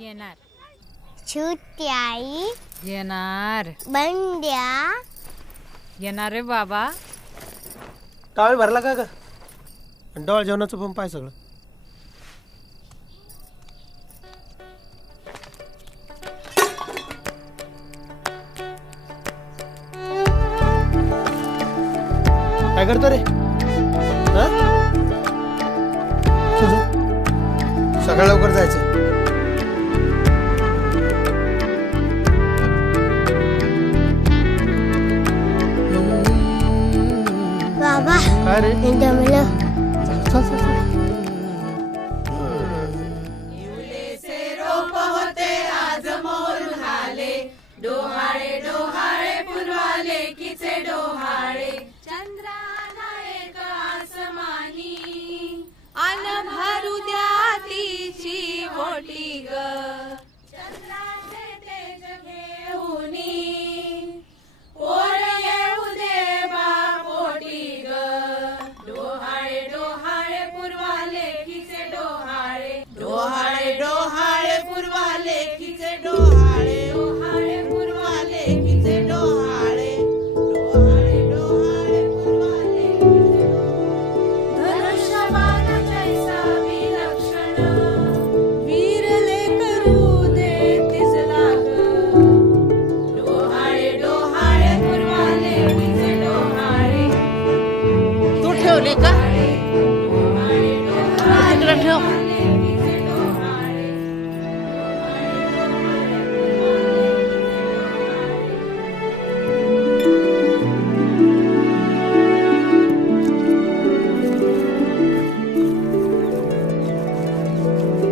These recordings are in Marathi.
येणार. छुट्याई येणार. बंड्या येणार रे बाबा. टावेल भरला का डोळ जेवणाचं पंप आहे सगळं. काय करतो रे? सकाळ लवकर जायचं. बाबा काय रे? जमलं. डोहाळे डोहाळे पुरवाले किचे डोहाळे चंद्राना एक आसमानी अन भरू द्या तिची मोठी ग चंद्राचे तेज घेऊनी ओर येऊ दे बापोटी ग डोहाळे डोहाळे पुरवाले किचे डोहाळे डोहाळे डोहाळे पुरवाले किचे डोहाळे डोहाळे पुरवाले किचे डोहाळे डोहाळे डोहाळे पुरवाले धनुष्यबाण जैसा विलक्षण वीरले करू दे तिसला ग डोहाळे डोहाळे पुरवाले किचे डोहाळे तू ठेवली का? डोहाळे डोहाळे तिकडे ठेव. किचे डोहाळे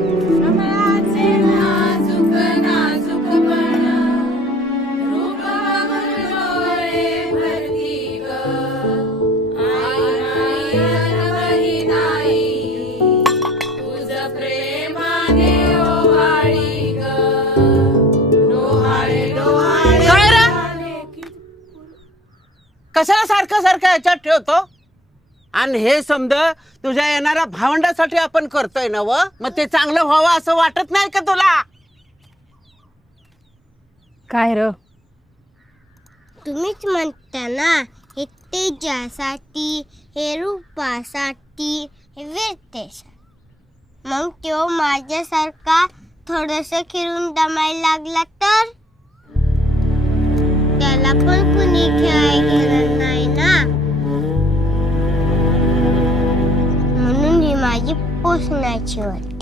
कमळाचे नाजूक नाजूकपण रूप बघून डोळे भरती ग आई नाही अनवही नाही तुझ प्रेमाने ओवाळी ग डोहाळे डोहाळे काय रे? पुरवाले कशाला सारखं सारखं याच्यात ठेवतो? आणि हे समज तुझ्या येणाऱ्या भावंडासाठी आपण करतोय ना व मग ते चांगलं व्हावं असं वाटत नाही का तुला? काय र? तुम्हीच म्हणता ना हे तेजासाठी, हे रूपासाठी, हे वीरतेसाठी. मग तो माझ्यासारखा थोडस खिरून दमायला लागला तर त्याला पण कुणी खेळायला घेणार नाही ना. म्हणून ही माझी पोसण्याची वाट.